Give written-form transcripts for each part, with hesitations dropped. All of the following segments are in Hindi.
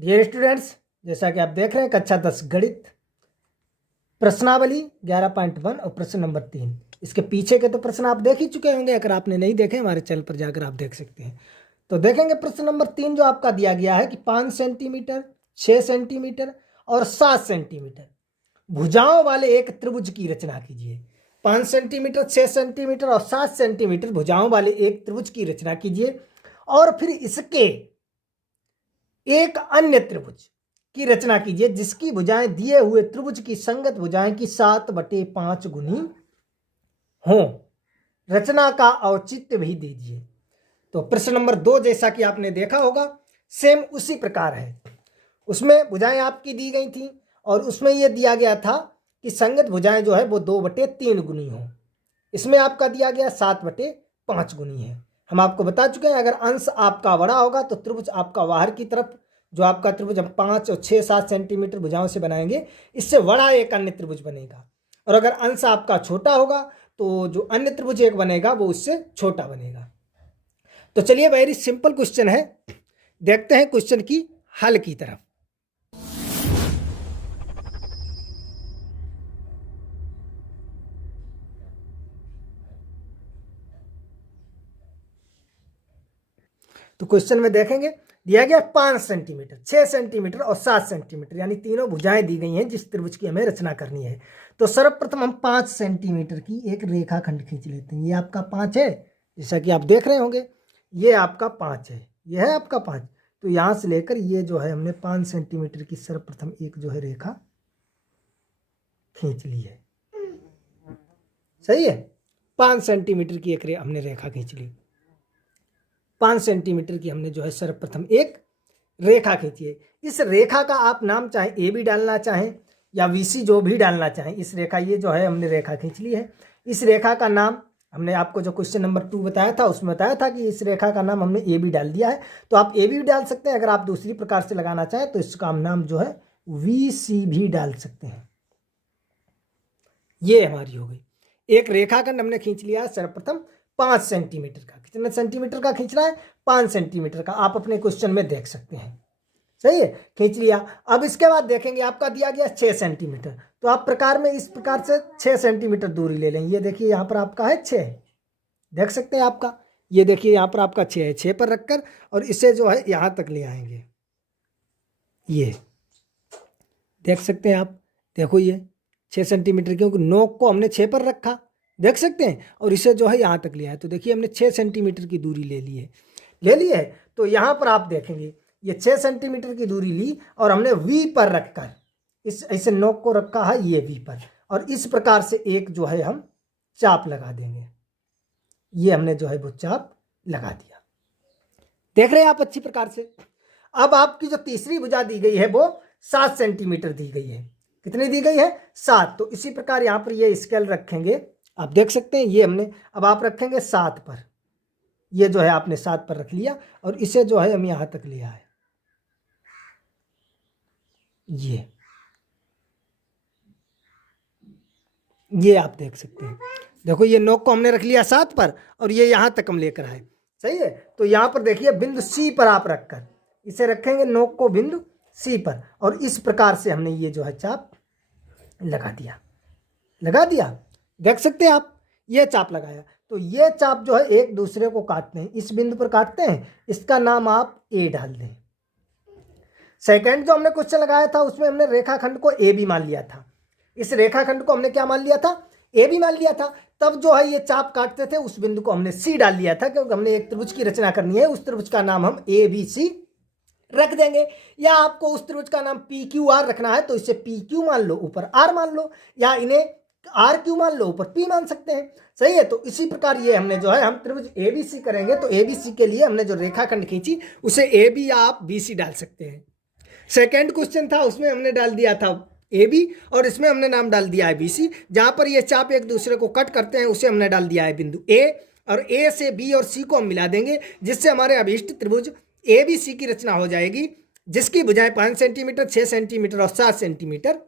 डियर स्टूडेंट्स, जैसा कि आप देख रहे हैं कक्षा 10 गणित प्रश्नावली 11.1 और प्रश्न नंबर 3। इसके पीछे के तो प्रश्न आप देख ही चुके होंगे। अगर आपने नहीं देखे हमारे चैनल पर जाकर आप देख सकते हैं। तो देखेंगे प्रश्न नंबर 3 जो आपका दिया गया है कि 5 सेंटीमीटर, 6 सेंटीमीटर और 7 सेंटीमीटर भुजाओं वाले एक त्रिभुज की रचना कीजिए। 5 सेंटीमीटर, 6 सेंटीमीटर और 7 सेंटीमीटर भुजाओं वाले एक त्रिभुज की रचना कीजिए और फिर इसके एक अन्य त्रिभुज की रचना कीजिए जिसकी भुजाएं दिए हुए त्रिभुज की संगत भुजाएं की 7/5 गुनी हो। रचना का औचित्य भी दीजिए। तो प्रश्न नंबर 2 जैसा कि आपने देखा होगा सेम उसी प्रकार है। उसमें भुजाएं आपकी दी गई थी और उसमें यह दिया गया था कि संगत भुजाएं जो है वो 2/3 गुनी हो। इसमें आपका दिया गया 7/5 गुनी है। हम आपको बता चुके हैं अगर अंश आपका बड़ा होगा तो त्रिभुज आपका बाहर की तरफ जो आपका त्रिभुज हम 5 और 6, 7 सेंटीमीटर भुजाओं से बनाएंगे इससे बड़ा एक अन्य त्रिभुज बनेगा। और अगर अंश आपका छोटा होगा तो जो अन्य त्रिभुज एक बनेगा वो उससे छोटा बनेगा। तो चलिए वेरी सिंपल क्वेश्चन है, देखते हैं क्वेश्चन की हल की तरफ। तो क्वेश्चन में देखेंगे दिया गया 5 सेंटीमीटर, 6 सेंटीमीटर और 7 सेंटीमीटर यानी तीनों भुजाएं दी गई हैं जिस त्रिभुज की हमें रचना करनी है। तो सर्वप्रथम हम 5 सेंटीमीटर की एक रेखाखंड खींच लेते हैं। ये आपका 5 है, जैसा कि आप देख रहे होंगे ये आपका 5 है, ये है आपका 5। तो यहाँ से लेकर ये जो है हमने 5 सेंटीमीटर की सर्वप्रथम एक जो है रेखा खींच ली है। सही है, 5 सेंटीमीटर की एक हमने रेखा खींच ली। 5 सेंटीमीटर की हमने जो है सर्वप्रथम एक रेखा खींची है। इस रेखा का आप नाम चाहे ए भी डालना चाहें या VC जो भी डालना चाहें। इस रेखा ये जो है हमने रेखा खींच ली है। इस रेखा का नाम हमने आपको जो क्वेश्चन नंबर 2 बताया था उसमें बताया था कि इस रेखा का नाम हमने ए भी डाल दिया है। तो आप ए भी डाल सकते हैं। अगर आप दूसरी प्रकार से लगाना चाहें तो इसका नाम जो है VC भी डाल सकते हैं। ये हमारी हो गई एक रेखाखंड हमने खींच लिया है सर्वप्रथम 5 सेंटीमीटर का। कितने सेंटीमीटर का खींचना है? 5 सेंटीमीटर का। आप अपने क्वेश्चन में देख सकते हैं। सही है, खींच लिया। अब इसके बाद देखेंगे आपका दिया गया 6 सेंटीमीटर। तो आप प्रकार में इस प्रकार से 6 सेंटीमीटर दूरी ले लें। ये देखिए यहाँ पर आपका है 6, देख सकते हैं आपका। ये देखिए यहाँ पर आपका 6 है, 6 पर रखकर और इसे जो है यहाँ तक ले आएंगे। ये देख सकते हैं आप, देखो ये 6 सेंटीमीटर क्योंकि नोक को हमने 6 पर रखा, देख सकते हैं, और इसे जो है यहाँ तक लिया है। तो देखिए हमने 6 सेंटीमीटर की दूरी ले ली है। तो यहाँ पर आप देखेंगे ये 6 सेंटीमीटर की दूरी ली और हमने V पर रखकर इस ऐसे नोक को रखा है ये V पर, और इस प्रकार से एक जो है हम चाप लगा देंगे। ये हमने जो है वो चाप लगा दिया, देख रहे हैं आप अच्छी प्रकार से। अब आपकी जो तीसरी भुजा दी गई है वो 7 सेंटीमीटर दी गई है। कितनी दी गई है? 7। तो इसी प्रकार यहाँ पर ये स्केल रखेंगे, आप देख सकते हैं। ये हमने अब आप रखेंगे 7 पर, ये जो है आपने 7 पर रख लिया और इसे जो है हम यहाँ तक लिया है। ये आप देख सकते हैं, देखो ये नोक को हमने रख लिया 7 पर और ये यहाँ तक हम लेकर आए। सही है, तो यहाँ पर देखिए बिंदु C पर आप रखकर इसे रखेंगे नोक को बिंदु C पर, और इस प्रकार से हमने ये जो है चाप लगा दिया। देख सकते हैं आप, ये चाप लगाया। तो ये चाप जो है एक दूसरे को काटते हैं, इस बिंदु पर काटते हैं, इसका नाम आप A डाल दें। सेकंड जो हमने क्वेश्चन लगाया था उसमें हमने रेखाखंड को ए बी मान लिया था। इस रेखाखंड को हमने क्या मान लिया था? ए बी मान लिया था। तब जो है ये चाप काटते थे उस बिंदु को हमने सी डाल लिया था, क्योंकि हमने एक त्रिभुज की रचना करनी है। उस त्रिभुज का नाम हम ABC रख देंगे, या आपको उस त्रिभुज का नाम PQR रखना है तो इसे PQ मान लो, ऊपर R मान लो, या इन्हें RQ मान लो, ऊपर P मान सकते हैं। सही है, तो इसी प्रकार ये हमने जो है हम त्रिभुज ABC करेंगे। तो ABC के लिए हमने जो रेखाखंड खींची उसे AB या आप BC डाल सकते हैं। सेकेंड क्वेश्चन था उसमें हमने डाल दिया था AB और इसमें हमने नाम डाल दिया है BC। जहां पर ये चाप एक दूसरे को कट करते हैं उसे हमने डाल दिया है बिंदु A, और A से B और C को हम मिला देंगे जिससे हमारे अभीष्ट त्रिभुज ABC की रचना हो जाएगी, जिसकी भुजाएं 5 सेंटीमीटर, 6 सेंटीमीटर और 7 सेंटीमीटर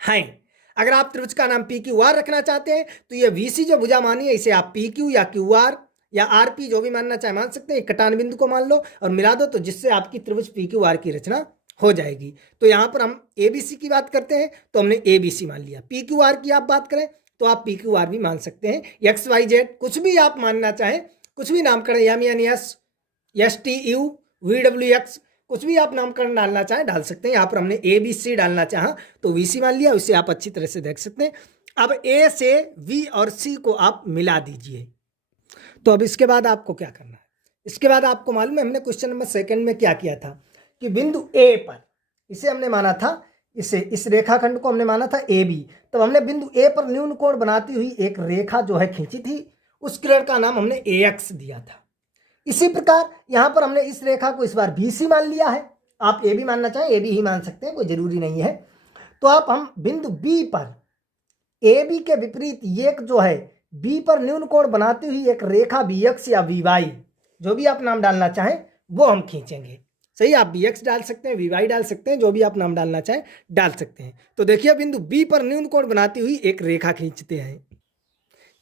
हैं। अगर आप त्रिभुज का नाम PQR रखना चाहते हैं तो ये VC जो भुजा मानी है इसे आप PQ या QR या RP जो भी मानना चाहे मान सकते हैं। कटान बिंदु को मान लो और मिला दो, तो जिससे आपकी त्रिभुज PQR की रचना हो जाएगी। तो यहाँ पर हम ABC की बात करते हैं तो हमने ABC मान लिया। PQR की आप बात करें तो आप PQR भी मान सकते हैं। XYZ कुछ भी आप मानना चाहें, कुछ भी नामकरण MNS STU VWX कुछ भी आप नामकरण डालना चाहें डाल सकते हैं। यहाँ पर हमने ABC डालना चाहा तो VC मान लिया, उसे आप अच्छी तरह से देख सकते हैं। अब A से V और C को आप मिला दीजिए। तो अब इसके बाद आपको क्या करना है, इसके बाद आपको मालूम है हमने क्वेश्चन नंबर 2 में क्या किया था कि बिंदु A पर, इसे हमने माना था, इस रेखाखंड को हमने माना था AB। तब हमने बिंदु A पर न्यून कोण बनाती हुई एक रेखा जो है खींची थी, उस किरण का नाम हमने AX दिया था। इसी प्रकार यहां पर हमने इस रेखा को इस बार BC मान लिया है। आप AB मानना चाहें AB ही मान सकते हैं, कोई जरूरी नहीं है। तो आप हम बिंदु B पर AB के विपरीत एक जो है B पर न्यून कोण बनाती हुई एक रेखा BX या VY, जो भी आप नाम डालना चाहें वो हम खींचेंगे। सही, आप BX डाल सकते हैं, VY डाल सकते हैं, जो भी आप नाम डालना चाहें डाल सकते हैं। तो देखिए बिंदु B पर न्यून कोण बनाती हुई एक रेखा खींचते हैं,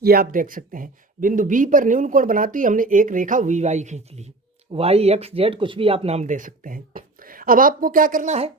ये आप देख सकते हैं। बिंदु B पर न्यून कोण बनाती हुई हमने एक रेखा VY खींच ली, YXZ कुछ भी आप नाम दे सकते हैं। अब आपको क्या करना है,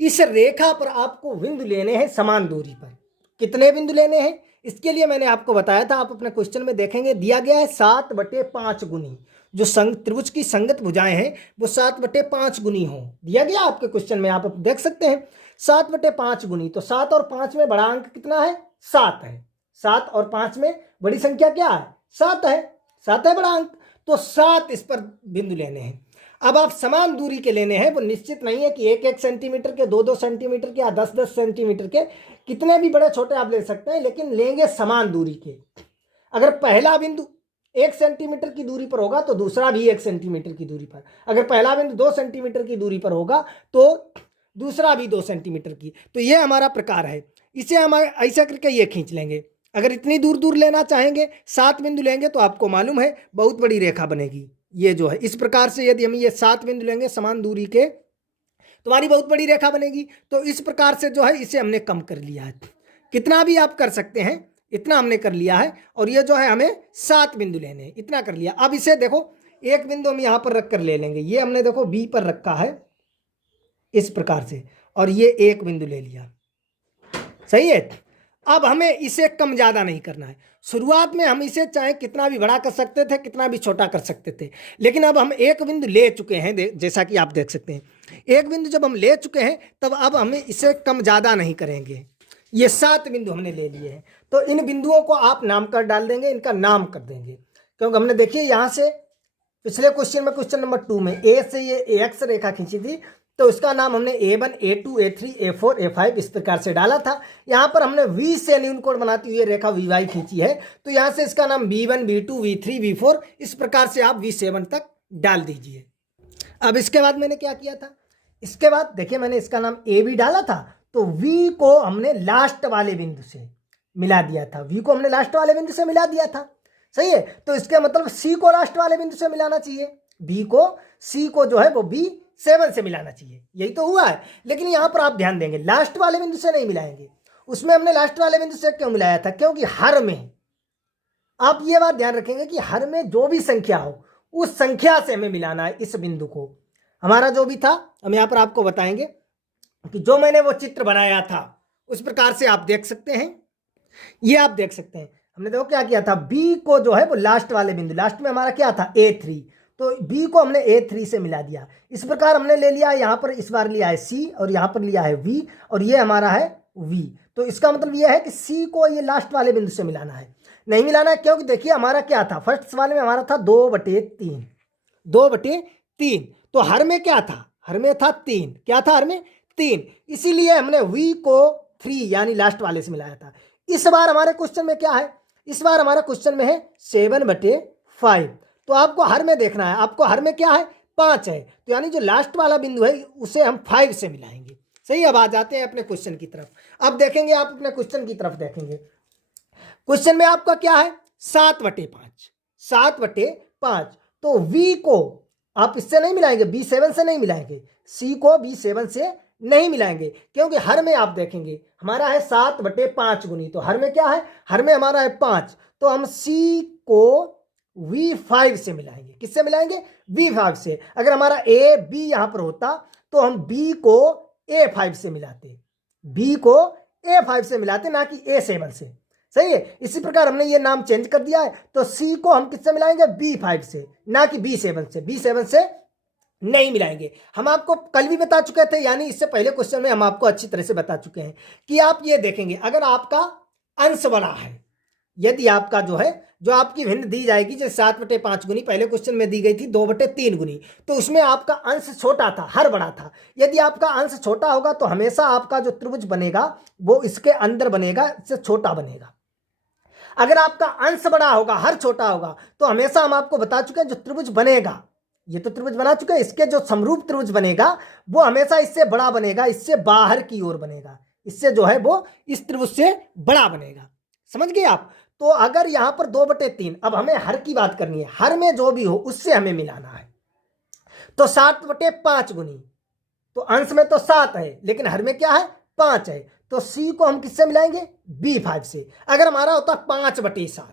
इस रेखा पर आपको बिंदु लेने हैं समान दूरी पर। कितने बिंदु लेने हैं, इसके लिए मैंने आपको बताया था, आप अपने क्वेश्चन में देखेंगे दिया गया है 7/5 गुनी। जो त्रिभुज की संगत भुजाएं हैं वो 7/5 गुनी हो, दिया गया आपके क्वेश्चन में, आप देख सकते हैं 7/5 गुनी। तो 7 और 5 में बड़ा अंक कितना है, 7 है। 7 और 5 में बड़ी संख्या क्या है, 7 है, 7 है बड़ा अंक। तो 7 इस पर बिंदु लेने हैं। अब आप समान दूरी के लेने हैं, वो निश्चित नहीं है कि 1-1 सेंटीमीटर के, 2-2 सेंटीमीटर के या 10-10 सेंटीमीटर के, कितने भी बड़े छोटे आप ले सकते हैं, लेकिन लेंगे समान दूरी के। अगर पहला बिंदु 1 सेंटीमीटर की दूरी पर होगा तो दूसरा भी 1 सेंटीमीटर की दूरी पर, अगर पहला बिंदु 2 सेंटीमीटर की दूरी पर होगा तो दूसरा भी 2 सेंटीमीटर की। तो ये हमारा प्रकार है, इसे हम ऐसा करके ये खींच लेंगे। अगर इतनी दूर दूर लेना चाहेंगे, 7 बिंदु लेंगे तो आपको मालूम है बहुत बड़ी रेखा बनेगी। ये जो है इस प्रकार से यदि हम ये 7 बिंदु लेंगे समान दूरी के, तुम्हारी बहुत बड़ी रेखा बनेगी। तो इस प्रकार से जो है इसे हमने कम कर लिया है, कितना भी आप कर सकते हैं, इतना हमने कर लिया है। और ये जो है हमें 7 बिंदु लेने हैं, इतना कर लिया। अब इसे देखो एक बिंदु हम यहाँ पर रख कर ले लेंगे, ये हमने देखो B पर रखा है इस प्रकार से, और ये एक बिंदु ले लिया, सही है। अब हमें इसे कम ज़्यादा नहीं करना है। शुरुआत में हम इसे चाहे कितना भी बड़ा कर सकते थे, कितना भी छोटा कर सकते थे, लेकिन अब हम एक बिंदु ले चुके हैं, जैसा कि आप देख सकते हैं एक बिंदु जब हम ले चुके हैं तब अब हमें इसे कम ज़्यादा नहीं करेंगे। ये 7 बिंदु हमने ले लिए हैं, तो इन बिंदुओं को आप नाम कर डाल देंगे, इनका नाम कर देंगे। क्योंकि हमने देखिए यहाँ से पिछले क्वेश्चन में, क्वेश्चन नंबर 2 में A से ये AX रेखा खींची थी, तो इसका नाम हमने A1 A2 A3 A4 A5 इस प्रकार से डाला था। यहाँ पर हमने V से न्यून कोण बनाती हुई रेखा VY खींची है, तो यहाँ से इसका नाम B1 B2 V3 V4 इस प्रकार से आप V7 तक डाल दीजिए। अब इसके बाद मैंने क्या किया था, इसके बाद देखिए मैंने इसका नाम AB डाला था, तो V को हमने लास्ट वाले बिंदु से मिला दिया था, V को हमने लास्ट वाले बिंदु से मिला दिया था, सही है। तो इसका मतलब C को लास्ट वाले बिंदु से मिलाना चाहिए, B को C को जो है वो B7 से मिलाना चाहिए, यही तो हुआ है। लेकिन यहाँ पर आप ध्यान देंगे लास्ट वाले बिंदु से नहीं मिलाएंगे, उसमें हमने लास्ट वाले बिंदु से क्यों मिलाया था, क्योंकि हर में, आप ये बात ध्यान रखेंगे कि हर में जो भी संख्या हो उस संख्या से हमें मिलाना है इस बिंदु को। हमारा जो भी था हम यहाँ पर आपको बताएंगे कि जो मैंने वो चित्र बनाया था उस प्रकार से आप देख सकते हैं, ये आप देख सकते हैं। हमने देखो क्या किया था, B को जो है वो लास्ट वाले बिंदु, लास्ट में हमारा क्या था A3, तो B को हमने A3 से मिला दिया। इस प्रकार हमने ले लिया, यहाँ पर इस बार लिया है C और यहाँ पर लिया है V और ये हमारा है V। तो इसका मतलब ये है कि C को ये लास्ट वाले बिंदु से मिलाना है, नहीं मिलाना है, क्योंकि देखिए हमारा क्या था, फर्स्ट सवाल में हमारा था 2/3, 2/3। तो हर में क्या था, हर में था 3, क्या था हर में 3, इसीलिए हमने V को 3 यानी लास्ट वाले से मिलाया था। इस बार हमारे क्वेश्चन में क्या है, इस बार हमारे क्वेश्चन में है 7/5। तो आपको हर में देखना है, आपको हर में क्या है 5 है, तो यानी जो लास्ट वाला बिंदु है उसे हम 5 से मिलाएंगे, सही। अब आ जाते हैं अपने क्वेश्चन की तरफ। अब देखेंगे, आप अपने क्वेश्चन की तरफ देखेंगे, क्वेश्चन में आपका क्या है 7/5, 7/5। तो V को आप इससे नहीं मिलाएंगे, B7 से नहीं मिलाएंगे, C को B7 से नहीं मिलाएंगे, क्योंकि हर में आप देखेंगे हमारा है 7/5 गुनी, तो हर में क्या है, हर में हमारा है 5, तो हम C को V5 से मिलाएंगे, किससे मिलाएंगे, V5 से। अगर हमारा A B यहाँ पर होता तो हम बी को A5 से मिलाते, बी को A5 से मिलाते, ना कि A7 से। सही है। इसी प्रकार हमने ये नाम चेंज कर दिया है, तो सी को हम किससे मिलाएंगे? B5 से, ना कि B7 से। B7 से नहीं मिलाएंगे। हम आपको कल भी बता चुके थे, यानी इससे पहले क्वेश्चन में हम आपको अच्छी तरह से बता चुके हैं कि आप ये देखेंगे, अगर आपका अंश बड़ा है, यदि आपका जो आपकी भिन्न दी जाएगी, जैसे 7/5 गुनी पहले क्वेश्चन में दी गई थी 2/3 गुनी, तो उसमें आपका अंश छोटा था, हर बड़ा था। यदि आपका अंश छोटा होगा तो हमेशा आपका जो त्रिभुज बनेगा वो इसके अंदर बनेगा, इससे छोटा बनेगा। अगर आपका अंश बड़ा होगा, हर छोटा होगा, तो हमेशा हम आपको बता चुके हैं जो त्रिभुज बनेगा, ये तो त्रिभुज बना चुके हैं, इसके जो समरूप त्रिभुज बनेगा वो हमेशा इससे बड़ा बनेगा, इससे बाहर की ओर बनेगा, इससे वो इस त्रिभुज से बड़ा बनेगा। समझ गए आप? तो अगर यहां पर 2/3, अब हमें हर की बात करनी है, हर में जो भी हो उससे हमें मिलाना है। तो 7/5 गुनी, तो अंश में तो 7 है, लेकिन हर में क्या है? 5 है। तो सी को हम किससे मिलाएंगे? B5 से। अगर हमारा होता 5/7,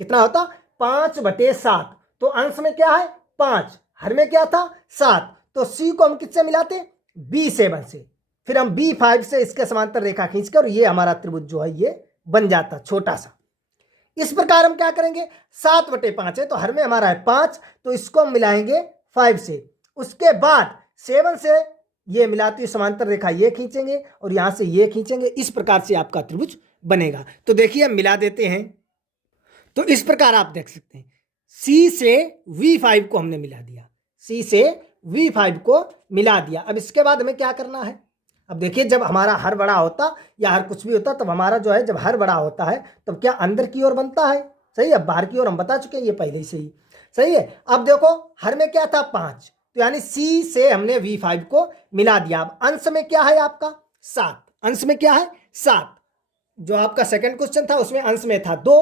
कितना होता? 5/7, तो अंश में क्या है? 5, हर में क्या था? 7। तो सी को हम किससे मिलाते? B7 से। फिर हम B5 से इसके समांतर रेखा खींच के, और ये हमारा त्रिभुज ये बन जाता छोटा सा। इस प्रकार हम क्या करेंगे? 7/5 है, तो हर में हमारा है 5, तो इसको हम मिलाएंगे 5 से। उसके बाद 7 से ये मिलाती हुई समांतर रेखा ये खींचेंगे, और यहां से ये खींचेंगे। इस प्रकार से आपका त्रिभुज बनेगा। तो देखिए हम मिला देते हैं, तो इस प्रकार आप देख सकते हैं, C से V5 को हमने मिला दिया, C से V5 को मिला दिया। अब इसके बाद हमें क्या करना है? अब देखिए, जब हमारा हर बड़ा होता या हर कुछ भी होता, तब हमारा जब हर बड़ा होता है तब क्या अंदर की ओर बनता है? सही है। बाहर की ओर हम बता चुके हैं ये पहले से ही। सही है। अब देखो, हर में क्या था? 5, तो यानी C से हमने V5 को मिला दिया। अब अंश में क्या है आपका? 7। अंश में क्या है? 7। जो आपका सेकंड क्वेश्चन था उसमें अंश में था 2।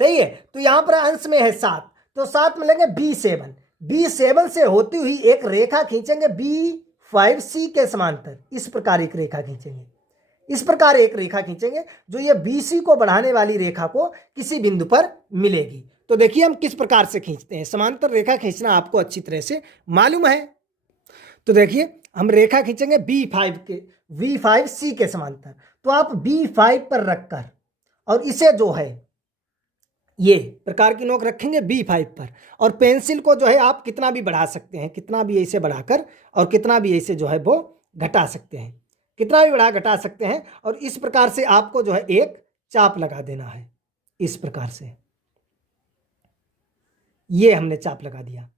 सही है। तो यहां पर अंश में है 7, तो 7 मिलेंगे B7। B7 से होती हुई एक रेखा खींचेंगे B5C के समांतर। इस प्रकार एक रेखा खींचेंगे, इस प्रकार एक रेखा खींचेंगे, जो ये BC को बढ़ाने वाली रेखा को किसी बिंदु पर मिलेगी। तो देखिए हम किस प्रकार से खींचते हैं। समांतर रेखा खींचना आपको अच्छी तरह से मालूम है। तो देखिए हम रेखा खींचेंगे B5C के समांतर। तो आप B5 पर रखकर, और इसे ये प्रकार की नोक रखेंगे B5 पर, और पेंसिल को आप कितना भी बढ़ा सकते हैं, कितना भी ऐसे बढ़ाकर, और कितना भी ऐसे वो घटा सकते हैं, कितना भी बढ़ा घटा सकते हैं। और इस प्रकार से आपको एक चाप लगा देना है। इस प्रकार से ये हमने चाप लगा दिया,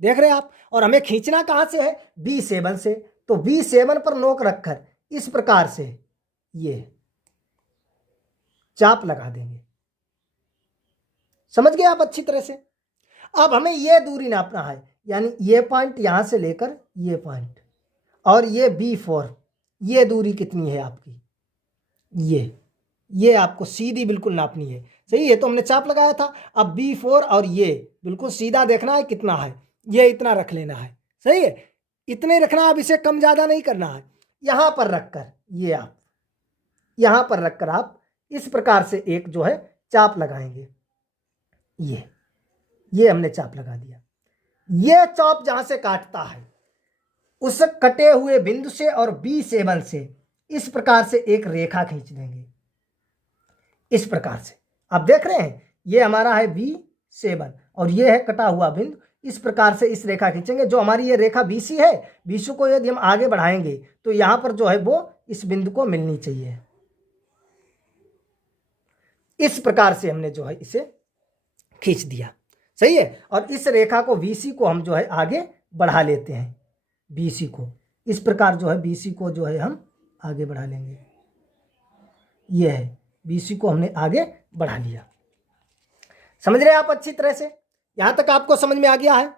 देख रहे हैं आप। और हमें खींचना कहां से है? B7 से। तो B7 पर नोक रखकर इस प्रकार से ये चाप लगा देंगे। समझ गए आप अच्छी तरह से? अब हमें ये दूरी नापना है, यानी ये पॉइंट यहां से लेकर ये पॉइंट, और ये B4, ये दूरी कितनी है आपकी? ये आपको सीधी बिल्कुल नापनी है। सही है। तो हमने चाप लगाया था। अब B4 और ये बिल्कुल सीधा देखना है कितना है, ये इतना रख लेना है। सही है। इतने रखना है, अब इसे कम ज्यादा नहीं करना है। यहां पर रखकर आप यहां पर रखकर आप इस प्रकार से एक चाप लगाएंगे। ये हमने चाप लगा दिया। ये चाप जहां से काटता है, उस कटे हुए बिंदु से और B7 से इस प्रकार से एक रेखा खींच देंगे। इस प्रकार से आप देख रहे हैं, ये हमारा है B7 और ये है कटा हुआ बिंदु। इस प्रकार से इस रेखा खींचेंगे। जो हमारी ये रेखा BC है, BC को यदि हम आगे बढ़ाएंगे तो यहां पर वो इस बिंदु को मिलनी चाहिए। इस प्रकार से हमने इसे खींच दिया। सही है। और इस रेखा को BC को हम आगे बढ़ा लेते हैं। BC को इस प्रकार BC को हम आगे बढ़ा लेंगे। ये है BC को हमने आगे बढ़ा लिया। समझ रहे हैं आप अच्छी तरह से? यहां तक आपको समझ में आ गया है?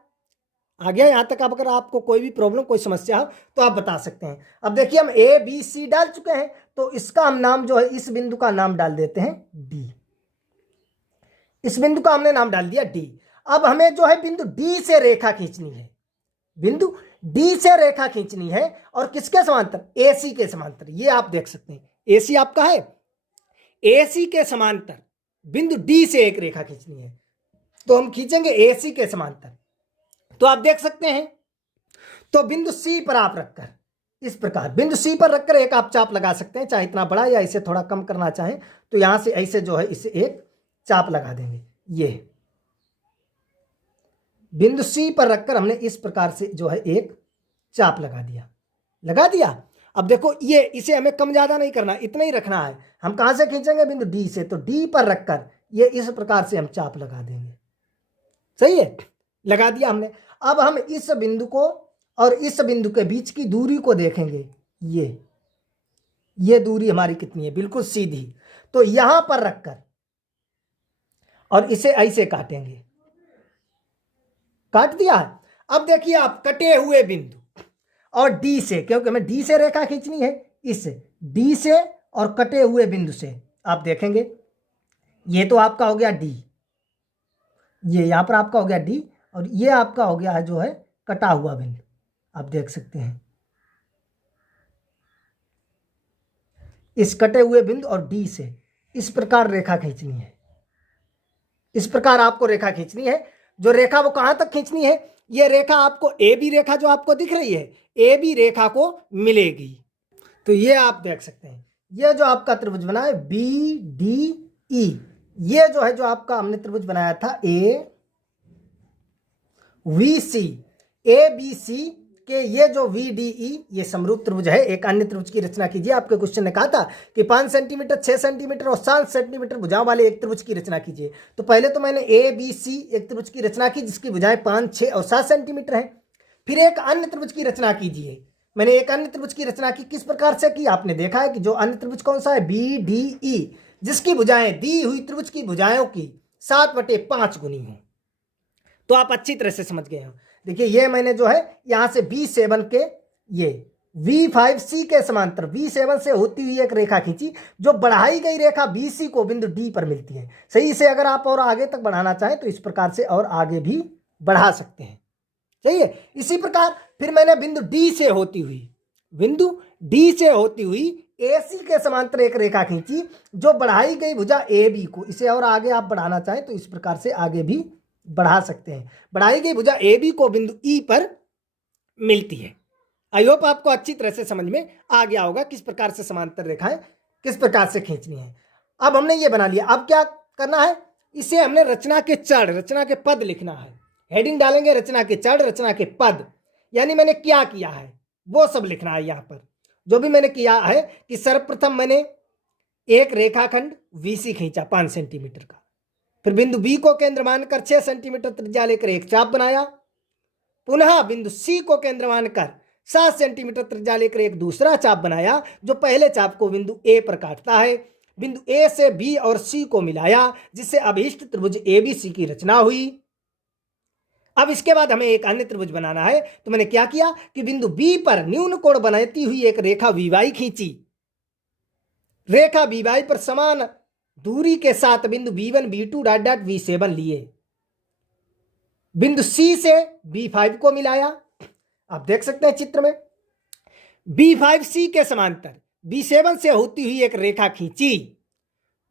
आ गया यहां तक? अगर आपको कोई भी प्रॉब्लम, कोई समस्या हो तो आप बता सकते हैं। अब देखिए हम ABC डाल चुके हैं, तो इसका हम नाम इस बिंदु का नाम डाल देते हैं D। इस बिंदु का हमने नाम डाल दिया D। अब हमें बिंदु D से रेखा खींचनी है। बिंदु D से रेखा खींचनी है, और किसके समांतर? AC के समांतर। ये आप देख सकते हैं, AC आपका है। AC के समांतर बिंदु D से एक रेखा खींचनी है, तो हम खींचेंगे AC के समांतर। तो आप देख सकते हैं, तो बिंदु सी पर आप रखकर इस प्रकार बिंदु सी पर रखकर एक आप चाप लगा सकते हैं, चाहे इतना बड़ा या इसे थोड़ा कम करना चाहें तो यहां से ऐसे जो है इसे एक चाप लगा देंगे। ये बिंदु सी पर रखकर हमने इस प्रकार से जो है एक चाप लगा दिया। अब देखो ये इसे हमें कम ज्यादा नहीं करना, इतना ही रखना है। हम कहां से खींचेंगे? बिंदु डी से। तो डी पर रखकर ये इस प्रकार से हम चाप लगा देंगे। सही है, लगा दिया हमने। अब हम इस बिंदु को और इस बिंदु के बीच की दूरी को देखेंगे। ये दूरी हमारी कितनी है? बिल्कुल सीधी। तो यहां पर रखकर और इसे ऐसे काटेंगे। काट दिया। अब देखिए आप कटे हुए बिंदु और डी से, क्योंकि हमें डी से रेखा खींचनी है, इस डी से और कटे हुए बिंदु से आप देखेंगे ये तो आपका हो गया डी, ये यहां पर आपका हो गया डी और ये आपका हो गया है जो है कटा हुआ बिंदु। आप देख सकते हैं इस कटे हुए बिंदु और डी से इस प्रकार रेखा खींचनी है। इस प्रकार आपको रेखा खींचनी है। जो रेखा वो कहां तक खींचनी है? ये रेखा आपको ए बी रेखा जो आपको दिख रही है, ए बी रेखा को मिलेगी। तो ये आप देख सकते हैं, ये जो आपका त्रिभुज बना है बी डी ई, ये जो है जो आपका हमने त्रिभुज बनाया था A V C, A B C के ये जो वी डी ई ये समरूप त्रिभुज है। एक अन्य त्रिभुज की रचना कीजिए। आपके क्वेश्चन ने कहा था कि 5 सेंटीमीटर, 6 सेंटीमीटर और 7 सेंटीमीटर भुजाओं वाले एक त्रिभुज की रचना कीजिए। तो पहले तो मैंने ए बी सी एक त्रिभुज की रचना की जिसकी भुजाएं 5, 6 और 7 सेंटीमीटर है। फिर एक अन्य त्रिभुज की रचना कीजिए। मैंने एक अन्य त्रिभुज की रचना की। किस प्रकार से की? आपने देखा है कि जो अन्य त्रिभुज कौन सा है? बी डी ई, जिसकी भुजाएं दी हुई त्रिभुज की भुजाओं की 7/5 गुनी हो। तो आप अच्छी तरह से समझ गए हो। देखिए ये मैंने जो है यहां से B7 के ये V5C के समांतर B7 से होती हुई एक रेखा खींची। जो बढ़ाई गई रेखा BC को बिंदु D पर मिलती है। सही से अगर आप और आगे तक बढ़ाना चाहें तो इस प्रकार से और आगे भी बढ़ा सकते हैं। सही है। इसी प्रकार फिर मैंने बिंदु D से होती हुई AC के समांतर एक रेखा खींची जो बढ़ाई गई भुजा AB को, इसे और आगे आप बढ़ाना चाहें तो इस प्रकार से आगे भी बढ़ा सकते हैं। बढ़ाई गई भुजा AB को बिंदु E पर मिलती है। आई होप आपको अच्छी तरह से समझ में आ गया होगा किस प्रकार से समांतर रेखाएं किस प्रकार से खींचनी है। अब हमने ये बना लिया। अब क्या करना है? इसे हमने रचना के चढ़, रचना के पद लिखना है। हेडिंग डालेंगे रचना के चढ़, रचना के पद, यानी मैंने क्या किया है वो सब लिखना है। यहां पर जो भी मैंने किया है कि सर्वप्रथम मैंने एक रेखाखंड VC खींचा 5 सेंटीमीटर का। फिर बिंदु B को केंद्र मानकर 6 सेंटीमीटर त्रिज्या लेकर एक चाप बनाया। पुनः बिंदु C को केंद्र मानकर 7 सेंटीमीटर त्रिज्या लेकर एक दूसरा चाप बनाया जो पहले चाप को बिंदु A पर काटता है। बिंदु A से B और C को मिलाया जिससे अभीष्ट त्रिभुज ABC की रचना हुई। अब इसके बाद हमें एक अन्य त्रिभुज बनाना है। तो मैंने क्या किया कि बिंदु B पर न्यून कोण बनाती हुई एक रेखा VY खींची। रेखा VY पर समान दूरी के साथ बिंदु B1, B2 dot dot V7 लिए। बिंदु C से B5 को मिलाया। आप देख सकते हैं चित्र में B5C के समांतर B7 से होती हुई एक रेखा खींची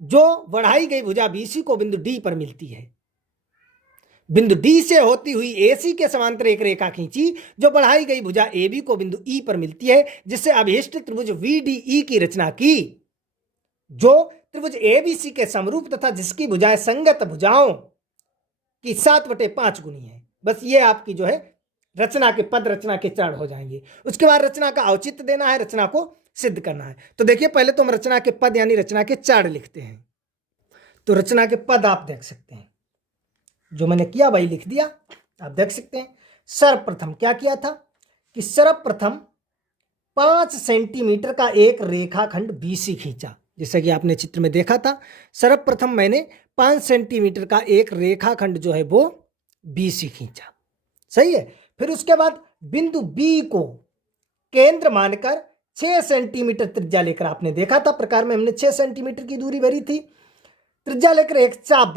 जो बढ़ाई गई भुजा BC को बिंदु D पर मिलती है। बिंदु D से होती हुई AC के समांतर एक रेखा खींची जो बढ़ाई गई भुजा AB को बिंदु E पर मिलती है जिससे अभीष्ट त्रिभुज VDE की रचना की जो त्रिभुज ABC के समरूप तथा जिसकी भुजाएं संगत भुजाओं की 7/5 गुनी है। बस ये आपकी जो है रचना के पद, रचना के चरण हो जाएंगे। उसके बाद रचना का औचित्य देना है, रचना को सिद्ध करना है। तो देखिए पहले तो हम रचना के पद यानी रचना के चरण लिखते हैं। तो रचना के पद आप देख सकते हैं, जो मैंने किया वही लिख दिया। आप देख सकते हैं सर्वप्रथम क्या किया था कि सर्वप्रथम 5 सेंटीमीटर का एक रेखाखंड BC खींचा। जैसा कि आपने चित्र में देखा था, सर्वप्रथम मैंने 5 सेंटीमीटर का एक रेखाखंड जो है वो BC खींचा। सही है। फिर उसके बाद बिंदु B को केंद्र मानकर 6 सेंटीमीटर त्रिज्या लेकर, आपने देखा था प्रकार में हमने 6 सेंटीमीटर की दूरी भरी थी, त्रिज्या लेकर एक चाप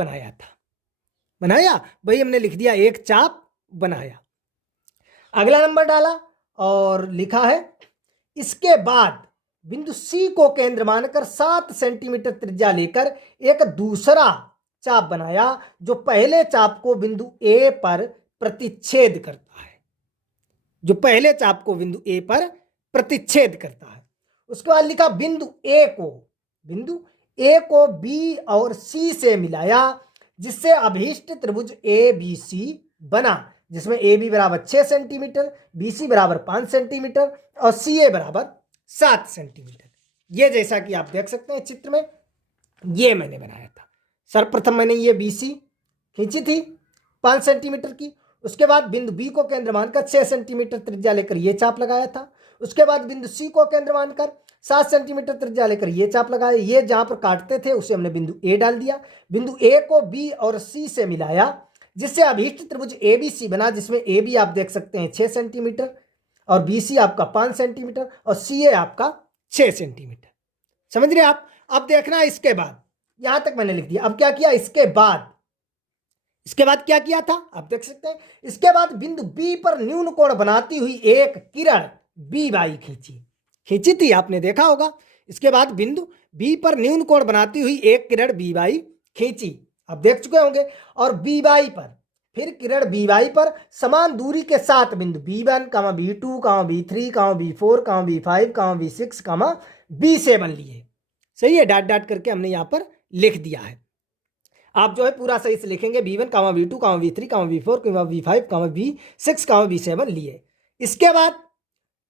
बनाया भाई हमने लिख दिया एक चाप बनाया। अगला नंबर डाला और लिखा है इसके बाद बिंदु C को केंद्र मानकर 7 सेंटीमीटर त्रिज्या लेकर एक दूसरा चाप बनाया जो पहले चाप को बिंदु A पर प्रतिच्छेद करता है। जो पहले चाप को बिंदु ए पर प्रतिच्छेद करता है। उसके बाद लिखा बिंदु ए को बी और सी से मिलाया, जिससे अभीष्ट त्रिभुज ए बी सी बना, जिसमें ए बी बराबर 6 सेंटीमीटर, बी सी बराबर 5 सेंटीमीटर और सी ए बराबर 7 सेंटीमीटर। ये जैसा कि आप देख सकते हैं चित्र में, ये मैंने बनाया था। सर्वप्रथम मैंने ये बी सी खींची थी 5 सेंटीमीटर की। उसके बाद बिंदु बी को केंद्र मानकर 6 सेंटीमीटर त्रिज्या लेकर ये चाप लगाया था। उसके बाद बिंदु सी को केंद्र मानकर 7 सेंटीमीटर त्रिज्या लेकर ये चाप लगाया। ये जहां पर काटते थे उसे हमने बिंदु ए डाल दिया। बिंदु ए को बी और सी से मिलाया, जिससे अभीष्ट त्रिभुज ए बी सी बना, जिसमें ए बी आप देख सकते हैं 6 सेंटीमीटर और बी सी आपका 5 सेंटीमीटर और सी ए आपका 6 सेंटीमीटर। समझ रहे आप? अब देखना इसके बाद, यहां तक मैंने लिख दिया। अब क्या किया इसके बाद क्या किया था आप देख सकते हैं। इसके बाद बिंदु बी पर न्यून कोण बनाती हुई एक किरण बी वाई खींची थी, आपने देखा होगा। इसके बाद बिंदु बी पर न्यून कोण बनाती हुई एक किरण बी वाई खींची, आप देख चुके होंगे। और बी वाई पर, फिर किरण बी वाई पर समान दूरी के साथ बिंदु B1, B2, B3, B4, B5, B6, B7 लिए। सही है, डाट डाट करके हमने यहां पर लिख दिया है। आप जो है पूरा सही से लिखेंगे। B1, B2, B3, B4, B5, B6, B7 लिए। इसके बाद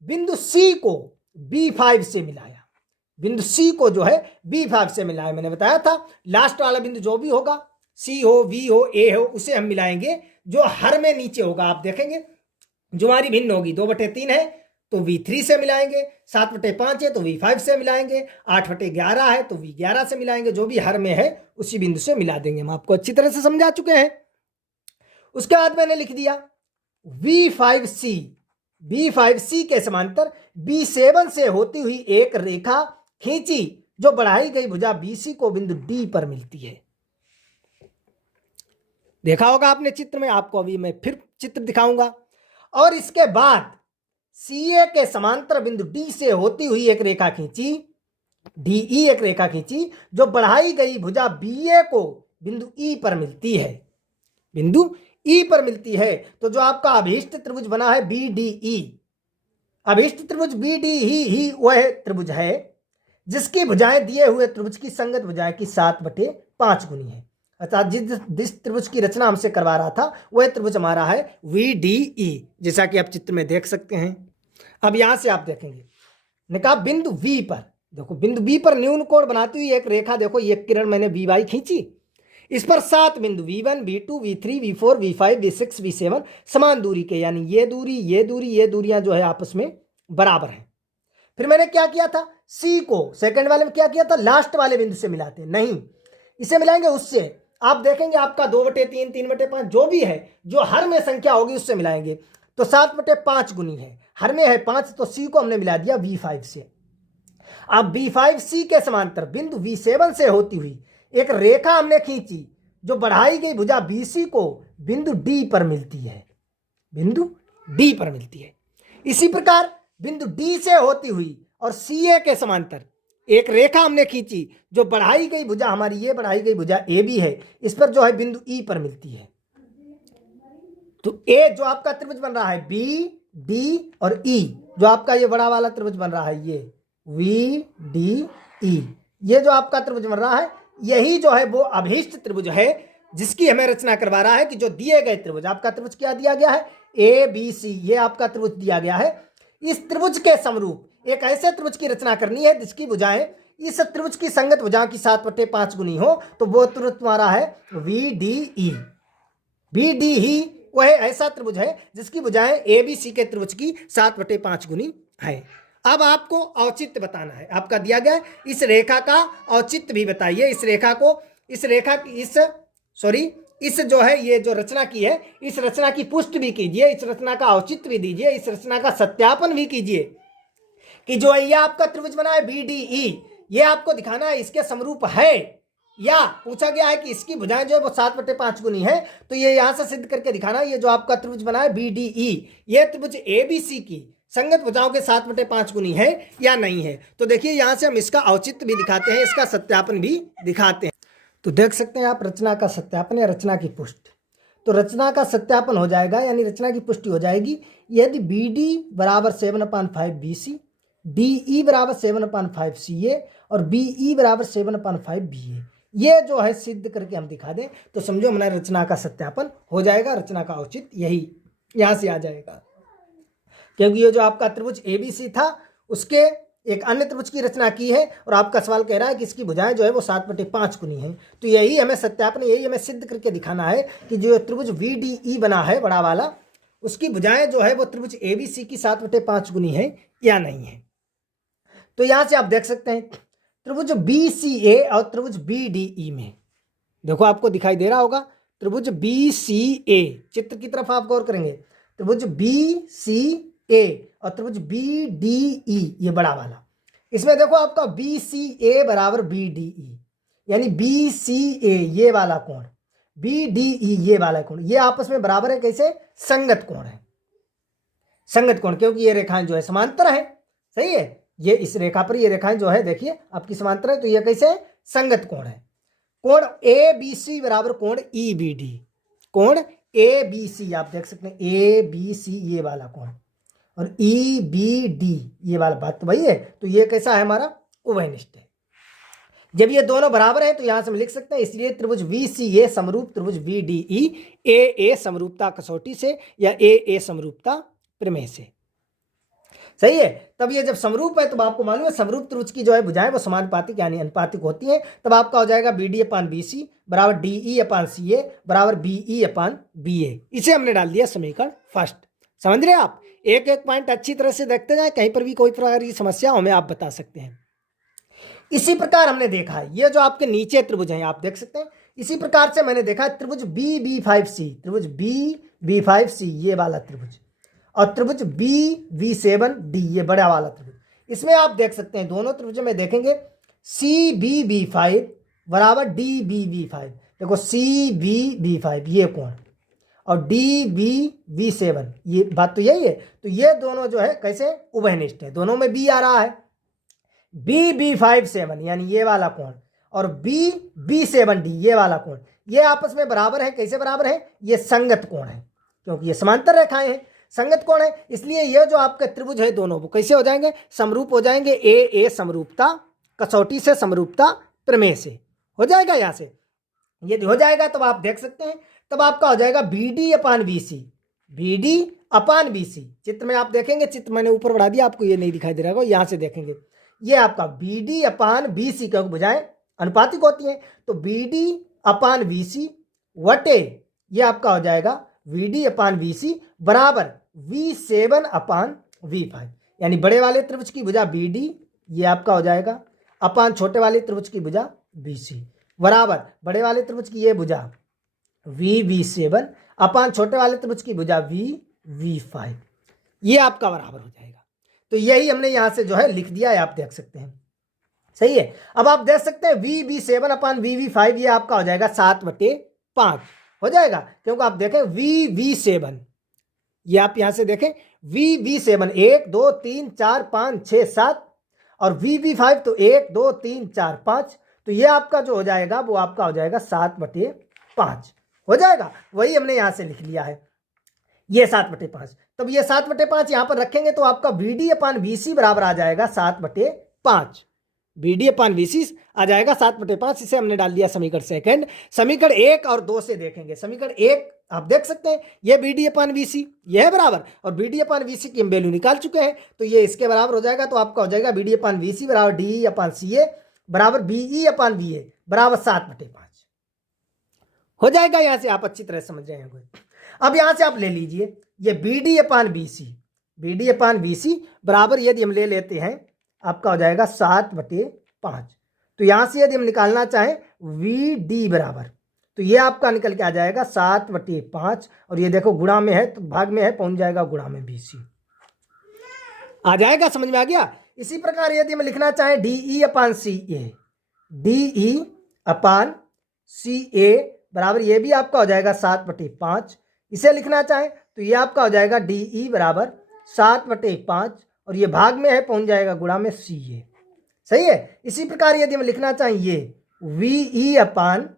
बिंदु C को B5 से मिलाया। बिंदु C को जो है B5 से मिलाया। मैंने बताया था लास्ट वाला बिंदु जो भी होगा, C हो, V हो, A हो, उसे हम मिलाएंगे जो हर में नीचे होगा। आप देखेंगे जो हमारी भिन्न होगी 2/3 है तो V3 से मिलाएंगे, 7/5 है तो V5 से मिलाएंगे, 8/11 है तो V11 से मिलाएंगे। जो भी हर में है उसी बिंदु से मिला देंगे। हम आपको अच्छी तरह से समझा चुके हैं। उसके बाद मैंने लिख दिया B5C के समांतर B7 से होती हुई एक रेखा खींची, जो बढ़ाई गई भुजा BC को बिंदु D पर मिलती है। देखा होगा आपने चित्र में, आपको अभी मैं फिर चित्र दिखाऊंगा। और इसके बाद CA के समांतर बिंदु D से होती हुई एक रेखा खींची, DE एक रेखा खींची, जो बढ़ाई गई भुजा BA को बिंदु E पर मिलती है। बिंदु E पर मिलती है। तो जो आपका अभीष्ट त्रिभुज बना है BDE, अभीष्ट त्रिभुज BDE ही वह त्रिभुज है जिसकी भुजाएं दिए हुए त्रिभुज की संगत भुजाएं की 7/5 गुनी है। अर्थात जिस त्रिभुज की रचना हमसे करवा रहा था वह त्रिभुज हमारा है VDE, जैसा कि आप चित्र में देख सकते हैं। अब यहां से आप देखेंगे, निकाह बिंदु V पर, देखो बिंदु B पर न्यून कोण बनाती हुई एक रेखा, देखो ये किरण मैंने BY खींची, इस पर 7 बिंदु V1, V2, V3, V4, V5, V6, V7 समान दूरी के, यानी ये दूरियां जो है आपस में बराबर हैं। फिर मैंने क्या किया था, C को सेकंड वाले में क्या किया था, लास्ट वाले बिंदु से मिलाते, नहीं इसे मिलाएंगे उससे। आप देखेंगे आपका 2/3, 3/5 जो भी है, जो हर में संख्या होगी उससे मिलाएंगे। तो 7/5 गुनी है, हर में है 5, तो C को हमने मिला दिया V5 से। अब B5C के समांतर बिंदु V7 से होती हुई एक रेखा हमने खींची, जो बढ़ाई गई भुजा BC को बिंदु D पर मिलती है, बिंदु D पर मिलती है। इसी प्रकार बिंदु D से होती हुई और CA के समांतर एक रेखा हमने खींची, जो बढ़ाई गई भुजा हमारी, ये बढ़ाई गई भुजा AB है, इस पर जो है बिंदु E पर मिलती है। तो A जो आपका त्रिभुज बन रहा है B, D और E, जो आपका ये बड़ा वाला त्रिभुज बन रहा है ये VDE, ये जो आपका त्रिभुज बन रहा है, यही जो है वो अभीष्ट त्रिभुज है जिसकी हमें रचना करवा रहा है। कि जो दिए गए त्रिभुज, आपका त्रिभुज क्या दिया गया है ABC, ये आपका त्रिभुज दिया गया है। इस त्रिभुज के समरूप एक ऐसे त्रिभुज की रचना करनी है जिसकी भुजाएं इस त्रिभुज की संगत भुजाओं की 7/5 गुनी हो, तो वो त्रिभुज तुम्हारा है VDE। VDE वह ऐसा त्रिभुज है जिसकी भुजाएं ABC के त्रिभुज की 7/5 गुनी है। अब आपको औचित्य बताना है, आपका दिया गया है, इस रेखा का औचित्य भी बताइए। इस जो है ये जो रचना की है, इस रचना की पुष्टि भी कीजिए, इस रचना का औचित्य भी दीजिए, इस रचना का सत्यापन भी कीजिए कि जो ये आपका त्रिभुज बना है BDE, ये आपको दिखाना है इसके समरूप है, या पूछा गया है कि इसकी भुजाएं जो है वो 7/5 गुनी है, तो ये यहां से सिद्ध करके दिखाना है ये जो आपका त्रिभुज बना है BDE, ये त्रिभुज ABC की संगत भुजाओं के 7/5 गुनी है या नहीं है। तो देखिए यहां से हम इसका औचित्य भी दिखाते हैं, इसका सत्यापन भी दिखाते हैं। तो देख सकते हैं आप रचना का सत्यापन या रचना की पुष्टि। तो रचना का सत्यापन हो जाएगा, यानी रचना की पुष्टि हो जाएगी यदि बी डी बराबर 7/5 बी सी, डी ई बराबर 7/5 सी ए और बी ई बराबर 7/5 बी ए, ये जो है सिद्ध करके हम दिखा दें तो समझो हमारा रचना का सत्यापन हो जाएगा। रचना का औचित यही यहाँ से आ जाएगा, क्योंकि ये जो आपका त्रिभुज एबीसी था उसके एक अन्य त्रिभुज की रचना की है और आपका सवाल कह रहा है कि इसकी भुजाएं जो है वो 7/5 गुनी है। तो यही हमें सत्यापन, यही हमें सिद्ध करके दिखाना है कि जो त्रिभुज VDE बना है बड़ा वाला, उसकी भुजाएं जो है वो त्रिभुज एबीसी की 7/5 गुनी है या नहीं है। तो यहां से आप देख सकते हैं त्रिभुज BCA और त्रिभुज BDE में, देखो आपको दिखाई दे रहा होगा त्रिभुज BCA, चित्र की तरफ आप गौर करेंगे, त्रिभुज BCA और त्रिभुज BDE ये बड़ा वाला, इसमें देखो आपका BCA बराबर BDE, यानी BCA ये वाला कोण, BDE ये वाला कोण, ये आपस में बराबर है, कैसे? संगत कोण है, संगत कोण, क्योंकि ये रेखाएं जो है समांतर है। सही है, ये इस रेखा पर ये रेखाएं जो है देखिए आपकी समांतर है, तो ये कैसे? संगत कोण है। कोण ABC बराबर कोण EBD, कोण ABC आप देख सकते हैं, ABC ये वाला कोण और EBD ये वाला, बात तो वही है। तो ये कैसा है? हमारा उभयनिष्ठ है। जब ये दोनों बराबर है तो यहां से हम लिख सकते हैं, इसलिए त्रिभुज VCA समरूप त्रिभुज VDE AA समरूपता कसौटी से या AA समरूपता प्रमेय से। सही है, तब ये जब समरूप है, तब आपको मालूम है समरूप त्रिभुज की जो है भुजाएं वो समानुपातिक यानी अनुपातिक होती हैं। तब आपका हो जाएगा BD/BC बराबर DE/CA बराबर BE/BA। इसे हमने डाल दिया समीकरण फर्स्ट। समझ रहे आप? एक एक पॉइंट अच्छी तरह से देखते जाए, कहीं पर भी कोई प्रकार की समस्या हमें आप बता सकते हैं। इसी प्रकार हमने देखा है ये जो आपके नीचे त्रिभुज हैं आप देख सकते हैं, इसी प्रकार से मैंने देखा है त्रिभुज BB5C, त्रिभुज BB5C ये वाला त्रिभुज और त्रिभुज BV7D ये बड़ा वाला त्रिभुज। इसमें आप देख सकते हैं दोनों त्रिभुजों में देखेंगे CBB5 बराबर DBB5, देखो CBB5 ये कोण और DBV7 ये, बात तो यही है। तो ये दोनों जो है कैसे? उभयनिष्ठ है, दोनों में B आ रहा है। BB57 यानी ये वाला कोण और BB7D ये वाला कोण, ये आपस में बराबर है। कैसे बराबर है? ये संगत कोण है, क्योंकि ये समांतर रेखाएं हैं, संगत कोण है, इसलिए ये जो आपके त्रिभुज है दोनों वो कैसे हो जाएंगे? समरूप हो जाएंगे। AA समरूपता कसौटी से समरूपता प्रमेय से हो जाएगा। यहां से यदि हो जाएगा तब आप देख सकते हैं, तब आपका हो जाएगा BD/BC, BD/BC। चित्र में आप देखेंगे, चित्र मैंने ऊपर बढ़ा दिया, आपको ये नहीं दिखाई दे रहा होगा, यहां से देखेंगे ये आपका BD/BC, क्योंकि भुजाएं अनुपातिक होती हैं, तो BD/BC वटे ये आपका हो जाएगा VD/BC बराबर V7/V5, यानी बड़े वाले त्रिभुज की भुजा BD ये आपका हो जाएगा अपान छोटे वाले त्रिभुज की भुजा BC बराबर बड़े वाले त्रिभुज की ये भुजा VV7 अपान छोटे वाले त्रिभुज की भुजा VV5, ये आपका बराबर हो जाएगा। तो यही हमने यहां से जो है लिख दिया है, आप देख सकते हैं। सही है, अब आप देख सकते हैं VV7/VV5 ये आपका हो जाएगा 7/5 हो जाएगा, क्योंकि आप देखें VV7 ये आप यहां से देखें VV7 1 2 3 4 5 6 7 और VV5 तो 1 2 3 4 5, तो ये आपका जो हो जाएगा वो आपका हो जाएगा 7/5 हो जाएगा। वही हमने यहां से लिख लिया है ये 7/5। तब ये 7/5 यहां पर रखेंगे तो आपका BD/BC बराबर आ जाएगा 7/5, BD/BC आ जाएगा 7/5। इसे हमने डाल दिया समीकरण सेकंड। समीकरण 1 और 2 से देखेंगे। समीकरण 1 आप देख सकते हैं ये BD/BC ये है बराबर, और BD/BC की हम वैल्यू निकाल चुके हैं, तो ये इसके बराबर हो जाएगा। तो आपका हो जाएगा BD/BC बराबर DE/CA बराबर BE/BA बराबर 7/5 हो जाएगा। यहां से आप अच्छी तरह समझ रहे हैं। अब यहां से आप ले लीजिए ये BD/BC बराबर यदि हम ले लेते हैं आपका हो जाएगा 7/5। तो यहां से यदि हम निकालना चाहें VD बराबर, तो ये आपका निकल के आ जाएगा 7/5 और ये देखो गुणा में है तो भाग में है, पहुंच जाएगा गुणा में BC आ जाएगा। समझ में आ गया? इसी प्रकार यदि हम लिखना चाहें DE/CA बराबर ये भी आपका हो जाएगा 7/5। इसे लिखना चाहें तो ये आपका हो जाएगा DE बराबर 7/5 और ये भाग में है, पहुंच जाएगा गुणा में CA। सही है, इसी प्रकार यदि हम लिखना चाहें ये VE/VA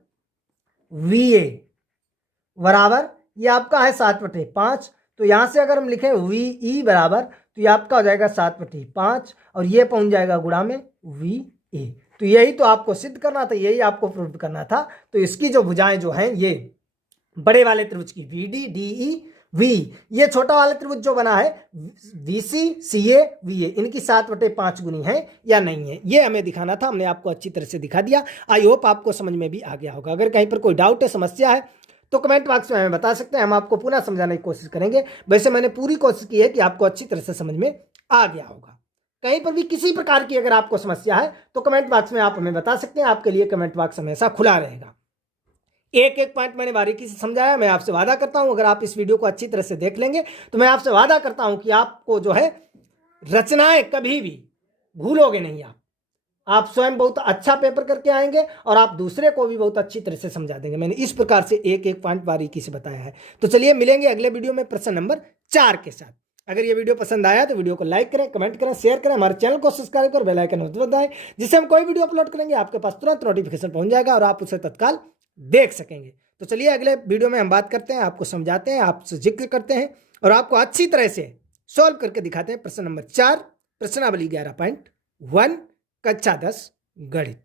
बराबर ये आपका है 7/5। तो यहाँ से अगर हम लिखें वी ई बराबर, तो ये आपका हो जाएगा 7/5 और ये पहुंच जाएगा गुणा में वी ए। तो यही तो आपको सिद्ध करना था, यही आपको प्रूव करना था। तो इसकी जो भुजाएं जो हैं ये बड़े वाले त्रिभुज की V D D E V, ये छोटा वाला त्रिभुज जो बना है we C C A V A, इनकी 7/5 गुनी है या नहीं है, ये हमें दिखाना था। हमने आपको अच्छी तरह से दिखा दिया। आई होप आपको समझ में भी आ गया होगा। अगर कहीं पर कोई डाउट है, समस्या है, तो कमेंट बॉक्स में हमें बता सकते हैं, हम आपको पुनः समझाने की कोशिश करेंगे। वैसे मैंने पूरी कोशिश की है कि आपको अच्छी तरह से समझ में आ गया होगा। कहीं पर भी किसी प्रकार की अगर आपको समस्या है तो कमेंट बॉक्स में आप हमें बता सकते हैं। आपके लिए कमेंट बॉक्स हमेशा खुला रहेगा। एक एक पॉइंट मैंने बारीकी से समझाया। मैं आपसे वादा करता हूं अगर आप इस वीडियो को अच्छी तरह से देख लेंगे तो मैं आपसे वादा करता हूं कि आपको जो है रचनाएं कभी भी भूलोगे नहीं। आप स्वयं बहुत अच्छा पेपर करके आएंगे और आप दूसरे को भी बहुत अच्छी तरह से समझा देंगे। मैंने इस प्रकार से एक एक पॉइंट बारीकी से बताया है। तो चलिए मिलेंगे अगले वीडियो में प्रश्न नंबर 4 के साथ। अगर ये वीडियो पसंद आया तो वीडियो को लाइक करें, कमेंट करें, शेयर करें, हमारे चैनल को सब्सक्राइब कर बेल आइकन दबाएं, जिससे हम कोई वीडियो अपलोड करेंगे आपके पास तुरंत नोटिफिकेशन पहुंच जाएगा और आप उसे तत्काल देख सकेंगे। तो चलिए अगले वीडियो में हम बात करते हैं, आपको समझाते हैं, आपसे जिक्र करते हैं और आपको अच्छी तरह से सॉल्व करके दिखाते हैं प्रश्न नंबर 4 प्रश्नावली 11.1 कक्षा 10 गणित।